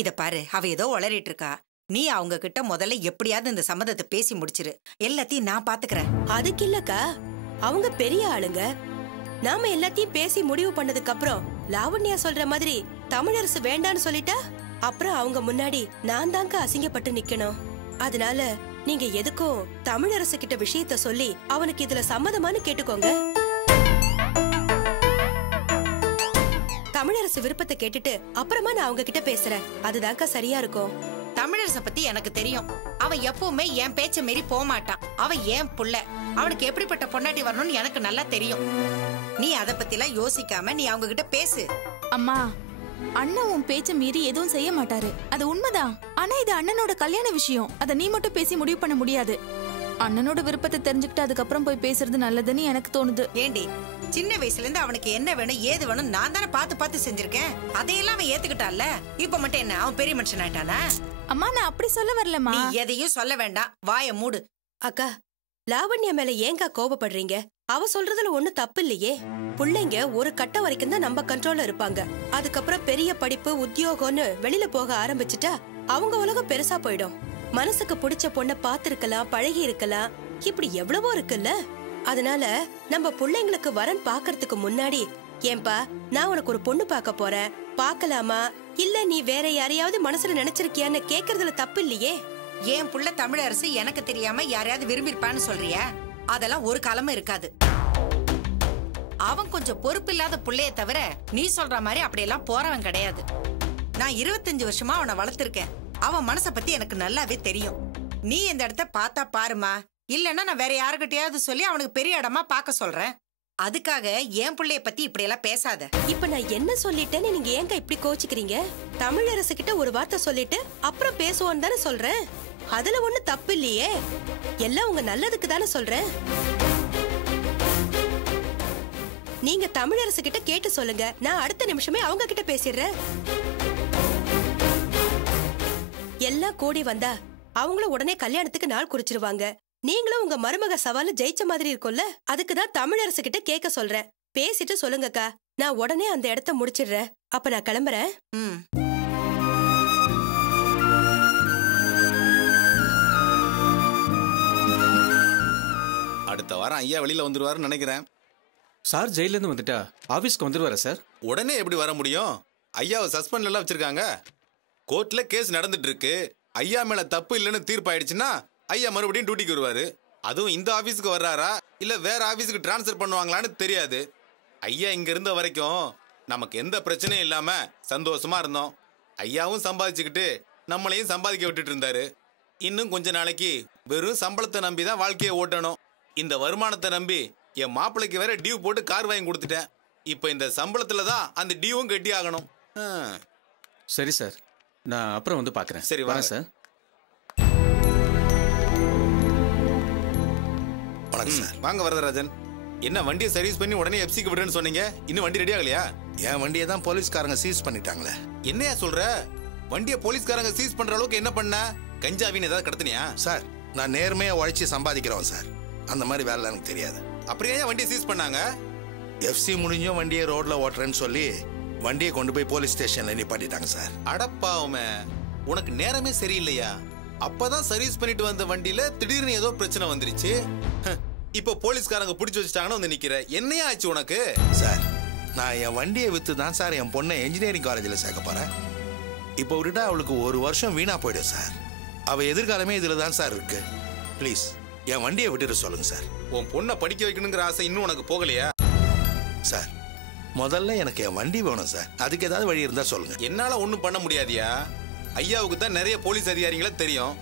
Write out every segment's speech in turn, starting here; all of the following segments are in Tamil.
இத பாரு, அவ ஏதோ உளறிட்டு இருக்கா. நீ அவங்க கிட்ட முதல்ல எப்படியாவது இந்த சம்மதத்தை பேசி முடிச்சிரு. எல்லாத்தையும் நான் பாத்துக்கிறேன். அதுக்கு இல்லக்கா, அவங்க பெரிய ஆளுங்க. நாம எல்லாத்தையும் பேசி முடிவு பண்ணதுக்கு அப்புறம் லாவண்யா சொல்ற மாதிரி தமிழரசு வேண்டான்னு சொல்லிட்டா அப்புறம் அவங்க முன்னாடி நான் தாங்க அசிங்கப்பட்டு நிக்கணும். அதனால நீங்க எதுக்கும் தமிழரசு கிட்ட விஷயத்த சொல்லி அவனுக்கு இதுல சம்மதமானு கேட்டுக்கோங்க. தமிழரசு விருப்பத்தை கேட்டுட்டு அப்புறமா நான் அவங்க கிட்ட பேசுறேன். அதுதான்க்கா சரியா இருக்கும். தமிழரச பத்தி எனக்கு தெரியும். அவன் எப்பவுமே என் பேச்ச மீறி போக மாட்டான். அவன் ஏன் புள்ள, அவனுக்கு எப்படிப்பட்ட பொண்டாட்டி வரணும்னு எனக்கு நல்லா தெரியும். நீ அத பத்தி எல்லாம் யோசிக்காம நீ அவங்க கிட்ட பேசு. அம்மா, அண்ணன் உன் பேச்ச மீறி எதுவும் செய்ய மாட்டாரு, அது உண்மைதான். ஆனா இது அண்ணனோட கல்யாண விஷயம், அத நீ மட்டும் பேசி முடிவு பண்ண முடியாது. அண்ணனோட விருப்பத்தை தெரிஞ்சுக்கிட்டு அதுக்கப்புறம் போய் பேசுறது நல்லதுன்னு எனக்கு தோணுது. ஏண்டி, சின்ன வயசுல இருந்து அவனுக்கு என்ன வேணும் ஏது வேணும் நான் தானே பார்த்து செஞ்சிருக்கேன். அதையெல்லாம் அவன் ஏத்துக்கிட்டான்ல. இப்ப மட்டும் என்ன அவன் பெரிய மனுஷன் ஆயிட்டானா? அம்மா, நான் அப்படி சொல்ல வரலம்மா. நீ எதையும் சொல்ல வேண்டாம், வாய மூடு. அக்கா, லாவண்யா மேல ஏங்கா கோபப்படுறீங்க? அவ சொல்றதுல ஒண்ணு தப்பு இல்லையே. புள்ளைங்க ஒரு கட்டம் வரைக்கும் தான் நம்ம கண்ட்ரோல்ல இருப்பாங்க. அதுக்கப்புறம் பெரிய படிப்பு உத்தியோகம்னு வெளியில போக ஆரம்பிச்சுட்டா அவங்க உலகம் பெருசா போயிடும். மனசுக்கு பிடிச்ச பொண்ண பாத்துருக்கலாம், பழகி இருக்கலாம், இப்படி எவ்வளவோ இருக்குல்ல. அதனால நம்ம பிள்ளைங்களுக்கு வரன் பாக்கறதுக்கு முன்னாடி, ஏன்பா நான் உனக்கு ஒரு பொண்ணு பாக்க போறேன், பாக்கலாமா இல்ல நீ வேற யாரையாவது மனசுல நினைச்சிருக்கியான்னு கேக்குறதுல தப்பு இல்லையே. என் புள்ள தமிழரசு எனக்கு தெரியாம யாரையாவது விரும்பிருப்பான்னு சொல்றியா? அதெல்லாம் ஒரு காலமும் இருக்காது. அவன் கொஞ்சம் பொறுப்பு இல்லாத புள்ளைய தவிர நீ சொல்ற மாதிரி அப்படியெல்லாம் போறவன் கிடையாது. நான் 25 வருஷமா அவனை வளர்த்திருக்கேன். அவன் மனச பத்தி எனக்கு நல்லாவே தெரியும். நீ இந்த இடத்த பார்த்தா பாருமா, இல்லன்னா நான் வேற யாருக்கிட்டையாவது சொல்லி அவனுக்கு பெரிய இடமா பார்க்க சொல்றேன். அதுக்காக என் பிள்ளைய பத்தி இப்படி எல்லாம் பேசாத. இப்ப நான் என்ன சொல்லிட்டேன்னு நீங்க ஏங்க இப்படி கோச்சிக்கிறீங்க? தமிழரசு கிட்ட ஒரு வார்த்தை சொல்லிட்டு அப்புறம் பேசுவோன்னு தானே சொல்றேன். அதுல ஒண்ணு தப்பு இல்லையே. எல்லாம் உங்க நல்லதுக்கு தானே சொல்றேன். நீங்க தமிழரசு கிட்ட கேட்டு சொல்லுங்க, நான் அடுத்த நிமிஷமே அவங்க கிட்ட பேசிடுறேன். எல்லாம் கூடி வந்தா அவங்களும் உடனே கல்யாணத்துக்கு நாள் குறிச்சிருவாங்க. நீங்களும் உங்க மருமக சவால ஜெயிச்ச மாதிரி இருக்கும்ல. அதுக்குதான் தமிழரசு கிட்ட கேட்க சொல்றேன். பேசிட்டு சொல்லுங்கக்கா, நான் உடனே அந்த இடத்த முடிச்சிடுறேன். அப்ப நான் கிளம்புறேன். அடுத்த வாரம் ஐயா வெளியில வந்துருவாருன்னு நினைக்கிறேன். சார் ஜெயில இருந்து வந்துட்டா ஆபீஸ்க்கு வந்துருவாரா சார்? உடனே எப்படி வர முடியும்? ஐயாவை சஸ்பெண்ட்ல எல்லாம் வச்சிருக்காங்க. கோர்ட்ல கேஸ் நடந்துட்டு இருக்கு. ஐயா மேல தப்பு இல்லைன்னு தீர்ப்பாயிடுச்சுன்னா ஐயா மறுபடியும் டியூட்டிக்கு வருவாரு. அதுவும் இந்த ஆபீஸுக்கு வர்றாரா இல்ல வேற ஆபீஸுக்கு டிரான்ஸ்ஃபர் பண்ணுவாங்களான்னு தெரியாது. ஐயா இங்க இருந்த வரைக்கும் நமக்கு எந்த பிரச்சனையும் இல்லாம சந்தோஷமா இருந்தோம். ஐயாவும் சம்பாதிச்சுக்கிட்டு நம்மளையும் சம்பாதிக்க விட்டுட்டு இருந்தாரு. இன்னும் கொஞ்ச நாளைக்கு வெறும் சம்பளத்தை நம்பி தான் வாழ்க்கையை ஓட்டணும். இந்த வருமானத்தை நம்பி என் மாப்பிள்ளைக்கு வேற டியூ போட்டு கார் வாங்கி கொடுத்துட்டேன். இப்ப இந்த சம்பளத்துல தான் அந்த டியூவும் கட்டி ஆகணும். சரி சார், நான் அப்புறம் வந்து பாக்குறேன். சரி வாங்க சார். வணக்கம் சார். வாங்க வரதராஜன். என்ன வண்டியை சர்வீஸ் பண்ணி உடனே எஃப்சிக்கு விடுறேன்னு சொன்னீங்க, இன்னும் வண்டி ரெடி ஆகலையா? என் வண்டியை தான் போலீஸ்காரங்க சீஸ் பண்ணிட்டாங்களே. என்னையா சொல்ற? வண்டியை போலீஸ்காரங்க சீஸ் பண்ற அளவுக்கு என்ன பண்ண? கஞ்சாவின்னு ஏதாவது கடத்தினியா? சார், நான் நேர்மையா உழைச்சி சம்பாதிக்கிறோம் சார். அந்த மாதிரி வேலை எனக்கு தெரியாது. அப்படியே வண்டியை சீஸ் பண்ணாங்க? எஃப்சி முடிஞ்சும் வண்டியை ரோட்ல ஓட்டுறேன்னு சொல்லி வண்டியை கொண்டு போய் போலீஸ் ஸ்டேஷன்ல நிப்பாட்டிட்டாங்க சார். அடப்பாவுமே, உனக்கு நேரமே சரியில்லையா? அப்பதான் சர்வீஸ் பண்ணிட்டு வந்த வண்டியில திடீர்னு ஏதோ பிரச்சனை வந்துருச்சு. இப்ப போலீஸ்காரங்க பிடிச்சு வச்சுட்டாங்கன்னு வந்து நிக்கிற. என்னையா ஆச்சு உனக்கு? சார், நான் என் வண்டியை வித்து தான் சார் என் பொண்ணை இன்ஜினியரிங் காலேஜில் சேர்க்க போறேன். இப்போ விட்டுட்டா அவளுக்கு ஒரு வருஷம் வீணா போயிடும் சார். அவ எதிர்காலமே இதுல தான் சார் இருக்கு. ப்ளீஸ் என் வண்டியை விட்டுட்டு சொல்லுங்க சார். உன் பொண்ணை படிக்க வைக்கணுங்கிற ஆசை இன்னும் உனக்கு போகலையா? சார், முதல்ல எனக்கு என் வண்டி வேணும் சார். அதுக்கு ஏதாவது வழி இருந்தா சொல்லுங்க. என்னால ஒண்ணும் பண்ண முடியாதியா? ஐயாவுக்கு தான் நிறைய போலீஸ் அதிகாரிகளை தெரியும்.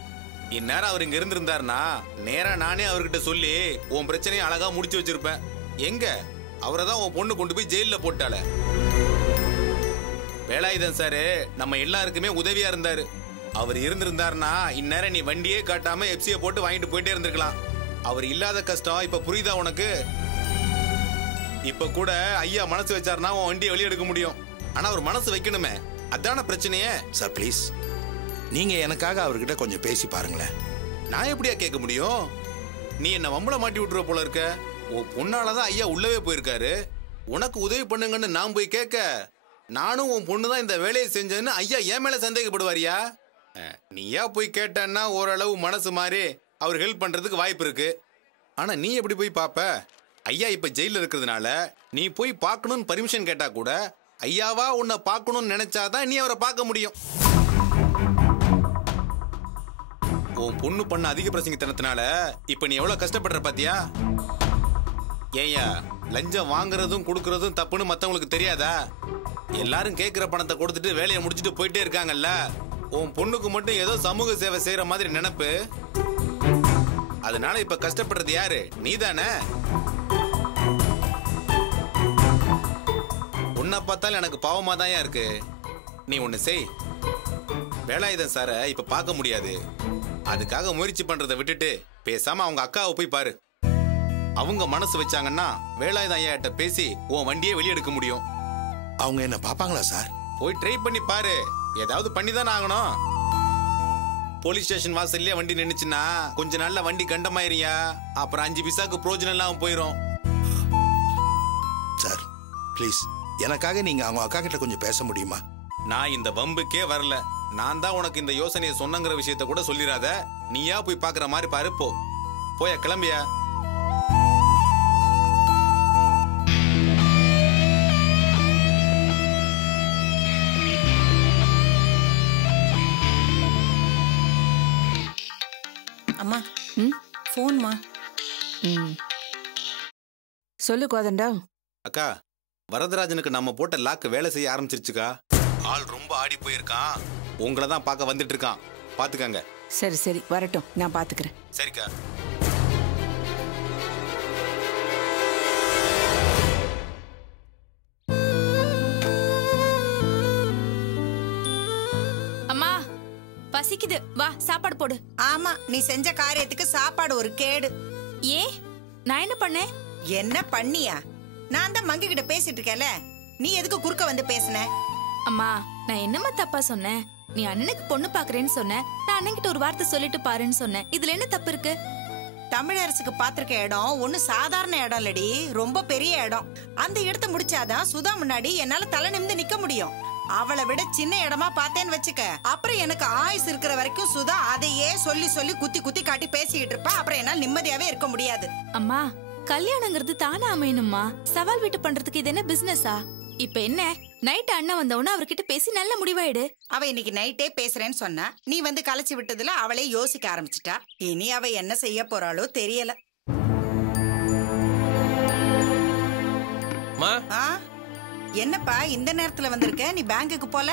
இந்நேரம் அவர் இங்க இருந்திருந்தாருன்னா நேரா நானே அவர்கிட்ட சொல்லி உன் பிரச்சனையை அழகா முடிச்சு வச்சிருப்பேன். எங்க அவரை தான் உன் பொண்ணு கொண்டு போய் ஜெயில போட்டால. வேலாயுதன் சாரு நம்ம எல்லாருக்குமே உதவியா இருந்தாரு. அவர் இருந்திருந்தாருன்னா இந்நேரம் நீ வண்டியே காட்டாம எஃப்சியை போட்டு வாங்கிட்டு போயிட்டே இருந்திருக்கலாம். அவர் இல்லாத கஷ்டம் இப்ப புரியுதா உனக்கு? இப்ப கூட ஐயா மனசு வச்சாருன்னா உன் வண்டியை வெளியே எடுக்க முடியும். ஆனா அவர் மனசு வைக்கணுமே, அதான பிரச்சனையே. சார் ப்ளீஸ், நீங்க எனக்காக அவர்கிட்ட கொஞ்சம் பேசி பாருங்களேன். நான் எப்படியா கேட்க முடியும்? நீ என்ன வம்பள மாட்டி விட்டுற போல இருக்க. உன் பொண்ணாலதான் ஐயா உள்ளவே போயிருக்காரு. உனக்கு உதவி பண்ணுங்கன்னு நான் போய் கேட்க நானும் உன் பொண்ணு தான் இந்த வேலையை செஞ்சேன்னு ஐயா என் மேல சந்தேகப்படுவாரியா? நீயா போய் கேட்டன்னா ஓரளவு மனசு மாறி அவர் ஹெல்ப் பண்றதுக்கு வாய்ப்பு இருக்கு. ஆனா நீ எப்படி போய் பாப்ப? ஐயா இப்ப ஜெயில இருக்கிறதுனால நீ போய் பார்க்கணும்னு பர்மிஷன் கேட்டா கூட ஐயாவா உன்னை பார்க்கணும்னு நினைச்சாதான் நீ அவரை பார்க்க முடியும். உன் பொண்ணு பண்ண அதிக பிரசங்கத்தனத்தினால இப்ப நீ எவ்வளவு கஷ்டப்படுற பாத்தியா? ஏய்யா, லஞ்சம் வாங்குறதும் கொடுக்கறதும் தப்புன்னு மத்தவங்களுக்கு தெரியாதா? எல்லாரும் கேட்கிற பணத்தை கொடுத்துட்டு வேலையை முடிச்சுட்டு போயிட்டே இருக்காங்கல்ல. உன் பொண்ணுக்கு மட்டும் ஏதோ சமூக சேவை செய்யற மாதிரி நினைப்பு. அதனால இப்ப கஷ்டப்படுறது யாரு? நீதானே. உன்னை பார்த்தாலும் எனக்கு பாவமா தான் இருக்கு. நீ ஒண்ணு செய். வேலாயுதம் சார இப்ப பார்க்க முடியாது. அதுக்காக முயற்சி பண்றதை விட்டுட்டு பேசாம அவங்க அக்காவை போய் பாரு. அவங்க மனசு வச்சாங்கன்னா வேலாயுதம் ஐயா கிட்ட பேசி உன் வண்டியை வெளியெடுக்க முடியும். அவங்க என்ன பாப்பாங்களா சார்? போய் ட்ரை பண்ணி பாரு. ஏதாவது பண்ணி தானே ஆகணும். போலீஸ் ஸ்டேஷன் வாசல்லே வண்டி நின்னுச்சுன்னா கொஞ்ச நாள்ல வண்டி கண்டமாயிரியா. அப்புறம் 5 பைசாக்கு பிரோஜனம் எல்லாம் போயிரும். சார் ப்ளீஸ், எனக்காக நீங்க அவங்க அக்கா கிட்ட கொஞ்சம் பேச முடியுமா? நான் இந்த வம்புக்கே வரல. நான் தான் உனக்கு இந்த யோசனையை சொன்னங்கிற விஷயத்த கூட சொல்லிராத. நீயா போய் பாக்குற மாதிரி பாரு. போய கிளம்பியா. அம்மா போன்மா. சொல்லு கோதண்டா. அக்கா, வரதராஜனுக்கு நம்ம போட்ட லாக்கு வேலை செய்ய ஆரம்பிச்சிருச்சுக்கா. ஆள் ரொம்ப ஆடி போயிருக்கான். உங்களை தான் பார்க்க வந்துட்டு இருக்கான். பாத்துக்கங்க. சரி சரி வரட்டும், நான் பாத்துக்கிறேன். சரிக்கா. அம்மா பசிக்குது, வா சாப்பாடு போடு. ஆமா, நீ செஞ்ச காரியத்துக்கு சாப்பாடு ஒரு கேடு. ஏ நான் என்ன பண்ணேன்? என்ன பண்ணியா? நான் தான் மங்கி கிட்ட பேசிட்டு இருக்கேன்ல, நீ எதுக்கு குறுக்க வந்து பேசுன? அம்மா நான் என்னம்மா தப்பா சொன்னேன்? நீ அண்ணனுக்கு பொண்ணு பாக்குறேன்னு சொன்ன. நான் அண்ணன்கிட்ட ஒரு வார்த்தை சொல்லிட்டு பாருன்னு சொன்னேன். இதுல என்ன தப்பு இருக்கு? தமிழரசுக்கு பாத்திருக்க இடம் ஒண்ணு சாதாரண இடம் இல்லடி, ரொம்ப பெரிய இடம். அந்த இடத்த முடிச்சாதான் சுதா முன்னாடி என்னால தலை நிமிந்து நிக்க முடியும். அவளை விட சின்ன இடமா பார்த்தேன்னு வச்சுக்க, அப்புறம் எனக்கு ஆயுஸ் இருக்கிற வரைக்கும் சுதா அதையே சொல்லி சொல்லி குத்தி குத்தி காட்டி பேசிக்கிட்டு இருப்பா. அப்புறம் என்னால நிம்மதியாவே இருக்க முடியாது. அம்மா கல்யாணங்கிறது தானா அமையணுமா? சவால் வீட்டு பண்றதுக்கு இது என்ன பிசினஸா? இப்ப என்ன, நைட் அண்ணன் வந்தவன அவர்கிட்ட பேசி நல்ல முடிவாயிடு. அவ இன்னைக்கு நைட்டே பேசுறேன்னு சொன்னா, நீ வந்து கலைச்சு விட்டதுல அவளே யோசிக்க ஆரம்பிச்சிட்டா. இனி அவ என்ன செய்ய போறாளோ தெரியல. என்னப்பா இந்த நேரத்துல வந்திருக்க? நீ பேங்குக்கு போல?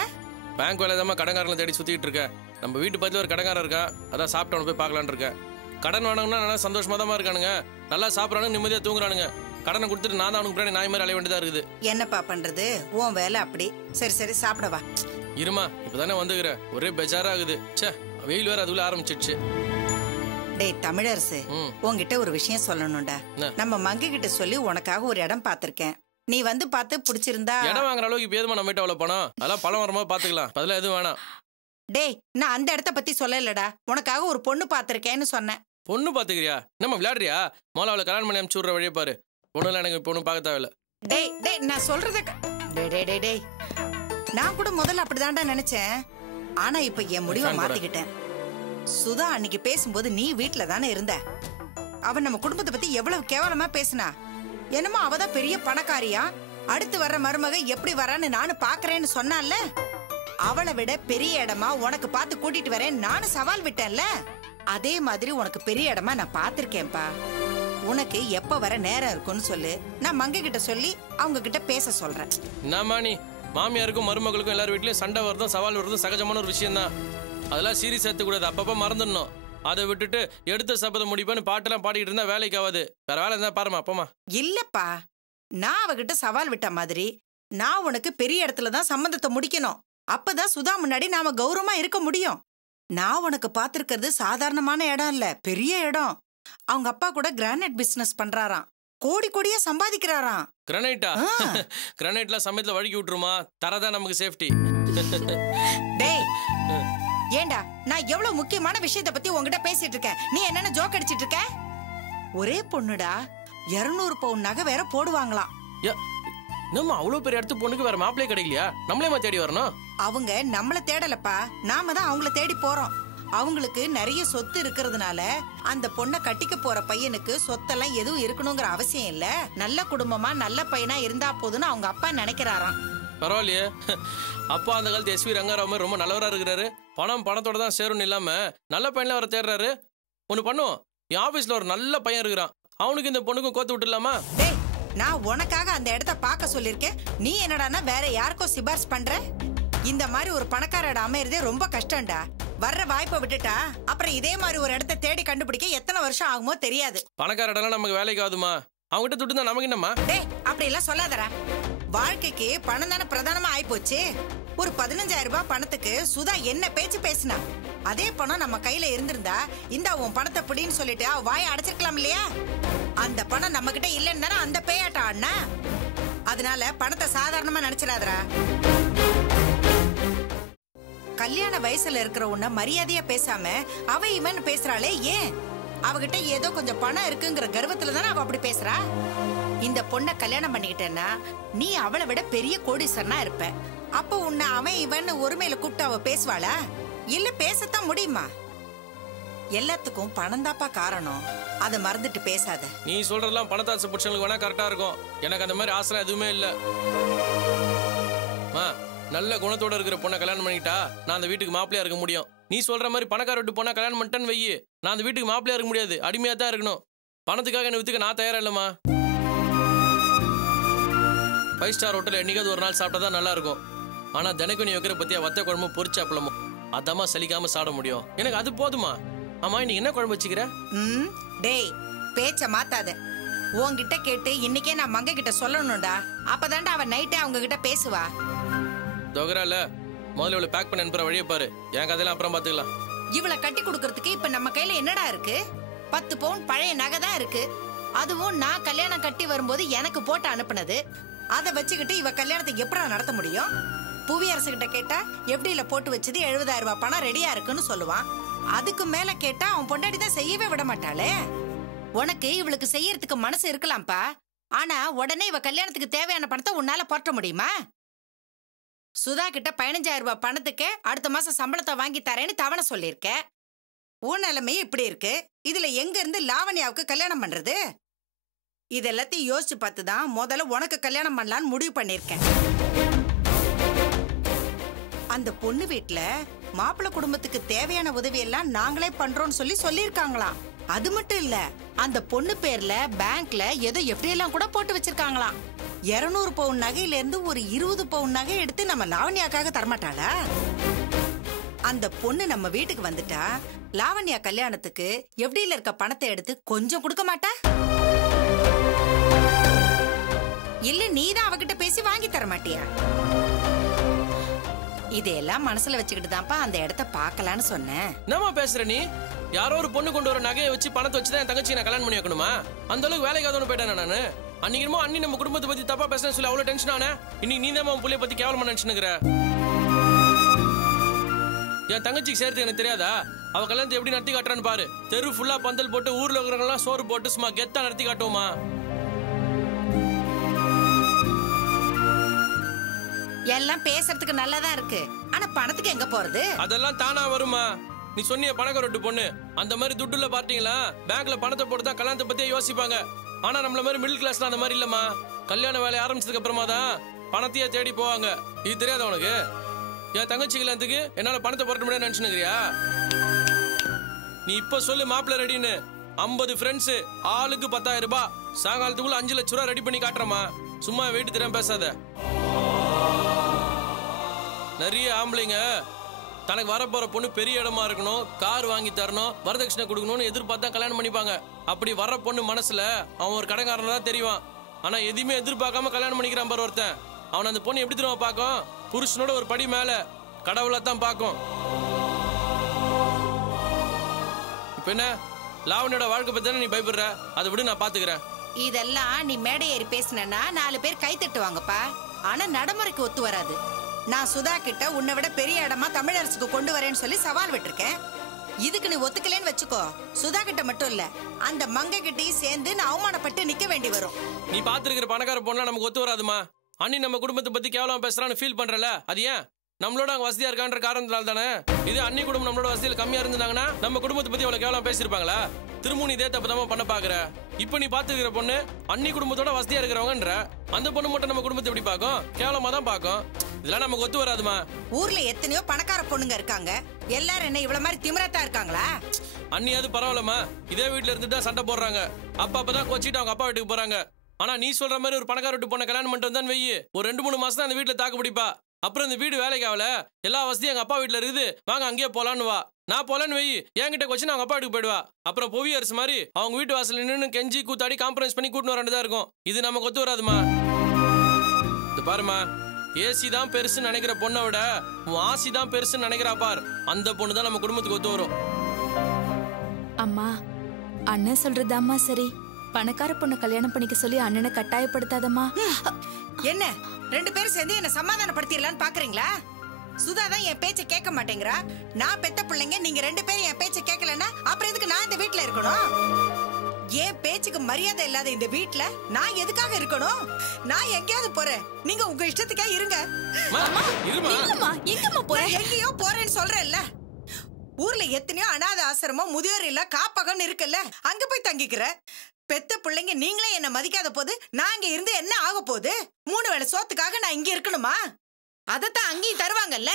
பேங்க் வேலை தான் கடங்காரங்களை தேடி சுத்திட்டு இருக்க. நம்ம வீட்டு பக்கத்துல ஒரு கடங்காரன் இருக்கா, அதான் சாப்பிட்டவன போய் பார்க்கலான்னு இருக்கேன். கடன் வாங்கினா நல்லா சந்தோஷமா தான் இருக்கானுங்க. நல்லா சாப்பிட்றானுங்க, நிம்மதியா தூங்குறானுங்க. கடனை கொடுத்துட்டு நான் தான் அவனுக்கு பின்னாடி நாய் மாதிரி அலைய வேண்டியதா இருக்குது. என்னப்பா பண்றது, உன் வேலை அப்படி. சரி சரி சாப்பிடவா. இருமா, இப்பதானே வந்துக்கிற, ஒரே பெஜாரா ஆகுது. சே, வெயில் வேற அதுக்குள்ள ஆரம்பிச்சிடுச்சு. டேய் தமிழரசு, உன்கிட்ட ஒரு விஷயம் சொல்லணும்டா. நம்ம மங்கி கிட்ட சொல்லி உனக்காக ஒரு இடம் பாத்திருக்கேன். நீ வந்து பார்த்து பிடிச்சிருந்தா. இடம் வாங்குற அளவுக்கு இப்ப எதுமா நம்ம வீட்டு அவ்வளவு பணம்? அதெல்லாம் பழம் வரும்போது பாத்துக்கலாம், அதெல்லாம் எதுவும் வேணாம். டேய், நான் அந்த இடத்த பத்தி சொல்லலடா, உனக்காக ஒரு பொண்ணு பாத்திருக்கேன்னு சொன்னேன். பொண்ணு பாத்துக்கிறியா? நம்ம விளையாடுறியா? முதல்ல அவளை கல்யாணம் பண்ணி அனுப்பிச்சு விடுற வழியே பாரு. பொண்ணுல எனக்கு பொண்ணு பார்க்க தேவையில்ல. டேய் டேய், நான் சொல்றத டேய், நான் கூட முதல்ல அப்படிதான்டா நினைச்சேன். ஆனா இப்ப என் முடிவை மாத்திக்கிட்டேன். சுதா அன்னைக்கு பேசும்போது நீ வீட்டுல தானே இருந்த. அவன் நம்ம குடும்பத்தை பத்தி எவ்வளவு கேவலமா பேசினா. என்னமோ அவதான் பெரிய பணக்காரியா, அடுத்து வர்ற மருமக எப்படி வரான்னு நானும் பாக்குறேன்னு சொன்னால. அவளை விட பெரிய இடமா உனக்கு பார்த்து கூட்டிட்டு வரேன் நானும் சவால் விட்டேன்ல. அதே மாதிரி உனக்கு பெரிய இடமா நான் பாத்திருக்கேன்பா. உனக்கு எப்ப வர நேரம் இருக்குன்னு சொல்லு, நான் மங்க கிட்ட சொல்லி அவங்க கிட்ட பேச சொல்றேன். என்னம்மா நீ, மாமியாருக்கும் மருமகளுக்கும் எல்லாரும் வீட்லயும் சண்டை வருதும் சவால் வருதும் சகஜமான ஒரு விஷயம் தான். அதெல்லாம் சீரியஸ் எடுத்துக்கூடாது, அப்பப்ப மறந்துடணும். அதை விட்டுட்டு எடுத்த சபதம் முடிப்பேன்னு பாட்டெல்லாம் பாடிக்கிட்டு இருந்தா வேலைக்கு ஆகாது. வேற வேலை இருந்தா பாருமா அப்பமா. இல்லப்பா, நான் அவகிட்ட சவால் விட்ட மாதிரி நான் உனக்கு பெரிய இடத்துலதான் சம்பந்தத்தை முடிக்கணும். அப்பதான் சுதா முன்னாடி நாம கௌரவமா இருக்க முடியும். நான் உனக்கு பாத்திருக்கிறது சாதாரணமான இடம் இல்ல, பெரிய இடம். அவங்க அப்பா கூட கிரானைட் பிசினஸ் பண்றாராம், கோடி கோடியா சம்பாதிக்கிறாராம். கிரானைட்டா? கிரானைட்ல சமயத்துல வழுக்கி விட்டுருமா, தரதான் நமக்கு சேஃப்டி. டேய் ஏண்டா, நான் எவ்வளவு முக்கியமான விஷயத்தை பத்தி உங்ககிட்ட பேசிட்டு இருக்கேன், நீ என்னென்ன ஜோக் அடிச்சிட்டு இருக்க? ஒரே பொண்ணுடா, 200 பவுன் நகை வேற போடுவாங்களாம். நம்ம அவ்வளவு பெரிய இடத்து பொண்ணுக்கு வேற மாப்பிள்ளையே கிடைக்கலையா? நம்மளே தேடி வரணும். அவங்க நம்மள தேடலப்பா, நாம தான் அவங்கள தேடி போறோம். அவங்களுக்கு நிறைய சொத்து இருக்கிறதுனால அந்த பொண்ணை கட்டிக்க போற பையனுக்கு சொத்தெல்லாம் எதுவும் இருக்கணுங்கிற அவசியம் இல்ல, நல்ல குடும்பமா நல்ல பையனா இருந்தா போதுன்னு அவங்க அப்பா நினைக்கிறாராம். பரவாயில்லையே, அப்பா அந்த காலத்து எஸ்வி ரங்காராவ் மாதிரி ரொம்ப நல்லவரா இருக்கிறாரு. பணத்தோட தான் சேரும்னு இல்லாம நல்ல பையன்ல வர தேடுறாரு. ஒண்ணு பண்ணுவோம், என் ஆபீஸ்ல ஒரு நல்ல பையன் இருக்கிறான், அவனுக்கு இந்த பொண்ணுக்கும் கோத்து விட்டுலாமா? டேய், நான் உனக்காக அந்த இடத்த பார்க்க சொல்லிருக்கேன், நீ என்னடான்னா வேற யாருக்கோ சிபாரிசு பண்ற? இந்த மாதிரி ஒரு பணக்காரட அமையறதே ரொம்ப கஷ்டம்டா. வர்ற வாய்ப்பை விட்டுட்டா அப்புறம் இதே மாதிரி ஒரு இடத்த தேடி கண்டுபிடிக்க எத்தனை வருஷம் ஆகுமோ தெரியாது. பணக்கார இடம்லாம் நமக்கு வேலைக்கு ஆகுதுமா? அவங்ககிட்ட துட்டு தான் நமக்கு என்னம்மா? டேய், அப்படி எல்லாம் சொல்லாதடா. வாழ்க்கைக்கு பணம் தானே பிரதானமா ஆயிப்போச்சு. ஒரு 15,000 ரூபாய் பணத்துக்கு சுதா என்ன பேச்சு பேசினா, அதே பணம் நம்ம கையில இருந்திருந்தா இந்த உன் பணத்தை பிடின்னு சொல்லிட்டு அவ வாயை அடைச்சிருக்கலாம் இல்லையா? அந்த பணம் நம்ம கிட்ட இல்லைன்னு தானே அந்த பேயாட்டம் ஆடினா. அதனால பணத்தை சாதாரணமா நினைச்சிடாதடா. கல்யாண வயசுல இருக்கிற உன்ன மரியாதையா பேசாம அவ இவன் பேசுறாளே, ஏன்? அவகிட்ட ஏதோ கொஞ்சம் பணம் இருக்குங்கிற கர்வத்துல தானே அவ அப்படி பேசுறா. இந்த பொண்ணை கல்யாணம் பண்ணிக்கிட்டேன்னா நீ அவளை விட பெரிய கோடீஸ்வரனா இருப்ப. அப்ப உன்னை அவன் இவன் ஒருமையில கூப்பிட்டு அவ பேசுவாளா? இல்ல பேசத்தான் முடியுமா? எல்லாத்துக்கும் பணம் தாப்பா காரணம், அதை மறந்துட்டு பேசாத. நீ சொல்றதெல்லாம் பணத்தாசை புடிச்சவங்களுக்கு வேணா கரெக்டா இருக்கும், எனக்கு அந்த மாதிரி ஆசை எதுவுமே இல்ல. நல்ல குணத்தோட இருக்கிற பொண்ணை கல்யாணம் பண்ணிட்டா நான் அந்த வீட்டுக்கு மாப்பிள்ளையா இருக்க முடியும். நீ சொல்ற மாதிரி பணக்கார விட்டு பொண்ணா கல்யாணம் பண்ணிட்டேன்னு வையி, நான் அந்த வீட்டுக்கு மாப்பிள்ளையா இருக்க முடியாது, அடிமையா தான் இருக்கணும். பணத்துக்காக என்ன வித்துக்க நான் தயாரா இல்லம்மா. 5 ஸ்டார் ஹோட்டல் என்னைக்காவது ஒரு நாள் சாப்பிட்டா தான் நல்லா இருக்கும். ஆனா தினைக்கும் நீ வைக்கிற பத்தியா வத்த குழம்பு பொரிச்சாப்பளமும் அதமா சலிக்காம சாப்பிட முடியும், எனக்கு அது போதுமா? ஆமா, நீ என்ன குழம்பு வச்சுக்கிற? டேய், பேச்ச மாத்தாத. உன்கிட்ட கேட்டு இன்னைக்கே நான் மங்க கிட்ட சொல்லணும்டா, அப்பதான்டா அவன் நைட்டே அவங்க கிட்ட பேசுவா. தோகரால முதல்ல இவளை பேக் பண்ண அனுப்புற வழியை பாரு, என் கதையெல்லாம் அப்புறம் பாத்துக்கலாம். இவளை கட்டி கொடுக்கறதுக்கு இப்ப நம்ம கையில என்னடா இருக்கு? 10 பவுன் பழைய நகை தான் இருக்கு. அதுவும் நான் கல்யாணம் கட்டி வரும்போது எனக்கு போட்டு அனுப்புனது. அதை வச்சுக்கிட்டு இவ கல்யாணத்தை எப்படா நடத்த முடியும்? புவியரசு கிட்ட கேட்டா எப்படியில போட்டு வச்சது 70,000 ரூபாய் பணம் ரெடியா இருக்குன்னு சொல்லுவான். அதுக்கு மேல கேட்டா அவன் பொண்டாடி தான் செய்யவே விட மாட்டாளே. உனக்கு இவளுக்கு செய்யறதுக்கு மனசு இருக்கலாம்ப்பா, ஆனா உடனே இவ கல்யாணத்துக்கு தேவையான பணத்தை உன்னால போட்ட முடியுமா? சுதா கிட்ட 15,000 ரூபாய் பணத்துக்கு அடுத்த மாசம் சம்பளத்தை வாங்கி தரேன்னு தவணை சொல்லியிருக்க. உன் நிலைமையும் இப்படி இருக்கு, இதுல எங்க இருந்து லாவண்யாவுக்கு கல்யாணம் பண்றது? இது எல்லாத்தையும் யோசிச்சு பார்த்து தான் முதல்ல உனக்கு கல்யாணம் பண்ணலான்னு முடிவு பண்ணிருக்கேன். அந்த பொண்ணு வீட்டுல மாப்பிள்ளை குடும்பத்துக்கு தேவையான உதவி எல்லாம் நாங்களே பண்றோம்னு சொல்லியிருக்காங்களாம். அது மட்டும் இல்ல, அந்த பொண்ணு பேர்ல பேங்க்ல ஏதோ எப்படியெல்லாம் கூட போட்டு வச்சிருக்காங்களாம். 200 பவுன் நகையில இருந்து ஒரு 20 பவுன் நகை எடுத்து நம்ம லாவண்யாக்காக தரமாட்டாளா? அந்த பொண்ணு நம்ம வீட்டுக்கு வந்துட்டா லாவண்யா கல்யாணத்துக்கு எப்படியில இருக்க பணத்தை எடுத்து கொஞ்சம் கொடுக்க மாட்டா? இல்ல நீதான் அவகிட்ட பேசி வாங்கி தர மாட்டியா? இதையெல்லாம் மனசுல வச்சுக்கிட்டு தான்ப்பா அந்த இடத்த பாக்கலான்னு சொன்னேன். என்னமா பேசுற நீ? யாரோ ஒரு பொண்ணு கொண்டு வர நகையை வச்சு பணத்தை வச்சுதான் என் தங்கச்சி நான் கல்யாணம் பண்ணி வைக்கணுமா? அந்த அளவுக்கு வேலைக்கு ஆகணும்னு போயிட்டேன் நானு. அன்னைக்கு அண்ணி நம்ம குடும்பத்தை பத்தி தப்பா பேசுறேன்னு சொல்லி அவ்வளவு டென்ஷன் ஆனே. இன்னைக்கு நீ தான் புள்ளைய பத்தி கேவலமா நினைச்சுக்கிற. என் தங்கச்சிக்கு சேர்த்து எனக்கு தெரியாதா? அவ கல்யாணத்தை எப்படி நடத்தி காட்டுறான்னு பாரு. தெரு ஃபுல்லா பந்தல் போட்டு ஊர்ல இருக்கிறவங்க எல்லாம் சோறு போட்டு சும்மா கெத்தா நடத்தி காட்டுவோமா? எல்லாம் பேசுறதுக்கு நல்லதான் இருக்கு, ஆனா பணத்துக்கு எங்க போறது? அதெல்லாம் தானா வருமா? நீ சொன்னிய பணக்கார பொண்ணு, அந்த மாதிரி துட்டுல பார்த்தீங்களா பேங்க்ல பணத்தை போட்டு தான் கல்யாணத்தை பத்தியே யோசிப்பாங்க. ஆனா நம்மள மாதிரி மிடில் கிளாஸ்ல அந்த மாதிரி இல்லம்மா. கல்யாண வேலை ஆரம்பிச்சதுக்கு அப்புறமா தான் பணத்தையே தேடி போவாங்க. இது தெரியாத உனக்கு? என் தங்கச்சி கல்யாணத்துக்கு என்னால பணத்தை போட முடியாது நினைச்சுக்கிறியா? நீ இப்ப சொல்லு மாப்பிள்ள ரெடின்னு. 50 ஃப்ரெண்ட்ஸ், ஆளுக்கு 10,000 ரூபாய், சாயங்காலத்துக்குள்ள 5 லட்சம் ரூபாய் ரெடி பண்ணி காட்டுறமா. சும்மா வெயிட்டு தெரியாம பேசாத. நிறைய ஆம்பளைங்க தனக்கு வரப்போற பொண்ணு பெரிய இடமா இருக்கணும், கார் வாங்கி தரணும், வரதட்சணை கொடுக்கணும்னு எதிர்பார்த்தா கல்யாணம் பண்ணிப்பாங்க. அப்படி வர்ற பொண்ணு மனசுல அவன் ஒரு கடைக்காரன் தான் தெரியும். ஆனா எதையுமே எதிர்பார்க்காம கல்யாணம் பண்ணிக்கிறான் பாரு ஒருத்தன். அவன் அந்த பொண்ணு எப்படி தெரியுமா பார்க்கும்? புருஷனோட ஒரு படி மேல கடவுளத்தான் பார்க்கும். இப்ப என்ன லாவண்யோட வாழ்க்கை பத்தி தானே நீ பயப்படுற? அதை விட நான் பாத்துக்கிறேன். இதெல்லாம் நீ மேடை ஏறி பேசினா 4 பேர் கை தட்டுவாங்கப்பா, ஆனா நடைமுறைக்கு ஒத்து வராது. நான் சுதா கிட்ட உன்னை விட பெரிய இடமா தமிழரசுக்கு கொண்டு வரேன்னு சொல்லி சவால் விட்டுருக்கேன். இதுக்கு நீ ஒத்துக்கலன்னு வச்சுக்கோ, சுதா கிட்ட மட்டும் இல்ல அந்த மங்க கிட்டையும் சேர்ந்து நான் அவமானப்பட்டு நிக்க வேண்டி வரும். நீ பாத்துருக்கிற பணக்கார பொண்ணா நமக்கு ஒத்து வராதுமா. அண்ணி நம்ம குடும்பத்தை பத்தி கேவலமா பேசுறான்னு ஃபீல் பண்றல, அது ஏன்? நம்மளோட அங்க வசதியா இருக்கான்ற காரணத்தினால தானே. இது அண்ணி குடும்பம் நம்மளோட வசதியில கம்மியா இருந்தாங்கன்னா நம்ம குடும்பத்தை பத்தி அவ்வளவு கேவலமா பேசிருப்பாங்களா? திரும்ப நீ இதே தப்பு பண்ண பாக்குற. இப்ப நீ பாத்துக்கிற பொண்ணு அண்ணி குடும்பத்தோட வசதியா இருக்கிறவங்கன்ற, அந்த பொண்ணு மட்டும் நம்ம குடும்பத்தை எப்படி பாக்கும்? கேவலமா தான் பாக்கும். இதெல்லாம் நமக்கு ஒத்து வராதுமா. ஊர்ல எத்தனையோ பணக்கார பொண்ணுங்க இருக்காங்க, எல்லாரும் என்ன இவ்வளவு மாதிரி திமிரத்தா இருக்காங்களா? அண்ணியாவது பரவாயில்லமா, இதே வீட்டுல இருந்துட்டு தான் சண்டை போடுறாங்க. அப்பதான் கோச்சிட்டு அவங்க அப்பா வீட்டுக்கு போறாங்க. ஆனா நீ சொல்ற மாதிரி ஒரு பணக்கார வீட்டு பொண்ணை கல்யாணம் பண்ணிட்டு வந்தான்னு வெயி, ஒரு 2-3 மாசம் தான் அந்த வீட்டுல தாக்கு பிடிப்பா. அப்புறம் இந்த வீடு வேலைக்கு ஆகல, எல்லா வசதியும் எங்க அப்பா வீட்டுல இருக்குது, வாங்க அங்கேயே போலான்னு வா. நான் போலன்னு வெயி, என்கிட்ட கொச்சு அவங்க அப்பா வீட்டுக்கு போயிடுவா. அப்புறம் பொவி அரிசி மாதிரி அவங்க வீட்டு வாசல் நின்று கெஞ்சி கூத்தாடி காம்ப்ரமைஸ் பண்ணி கூட்டின்னு வரதான் இருக்கும். இது நமக்கு ஒத்து வராதுமா. இது பாருமா, ஏசி தான் பெருசுன்னு நினைக்கிற பொண்ணை விட உன் ஆசி தான் பெருசுன்னு நினைக்கிறா பார், அந்த பொண்ணு தான் நம்ம குடும்பத்துக்கு ஒத்து வரும். அம்மா, அண்ணன் சொல்றதாம்மா சரி. பணக்கார பொண்ணை கல்யாணம் பண்ணிக்க சொல்லி அண்ணனை கட்டாயப்படுத்தாதம்மா. என்ன 2 பேரும் சேர்ந்து என்ன சமாதானப்படுத்திடலான்னு பாக்குறீங்களா? சுதா தான் என் பேச்ச கேட்க மாட்டேங்கிறா. நான் பெத்த பிள்ளைங்க, நீங்க 2 பேரும் என் பேச்ச கேட்கலன்னா அப்புறம் எதுக்கு நான் இந்த வீட்டுல இருக்கணும்? என் பேச்சுக்கு மரியாதை இல்லாத இந்த வீட்டுல நான் எதுக்காக இருக்கணும்? நான் எங்கேயாவது போறேன், நீங்க உங்க இஷ்டத்துக்கே இருங்க. எங்கம்மா போற? எங்கேயோ போறேன்னு சொல்றேன்ல. ஊர்ல எத்தனையோ அனாதை ஆசிரமம், முதியோர் இல்ல, காப்பகம்னு இருக்குல்ல, அங்க போய் தங்கிக்கிற. பெத்த பிள்ளைங்க நீங்களே என்ன மதிக்காத போது நான் இங்க இருந்து என்ன ஆக போகுது? 3 வேளை சோத்துக்காக நான் இங்க இருக்கணுமா? அதத்தான் அங்கேயும் தருவாங்கல்ல.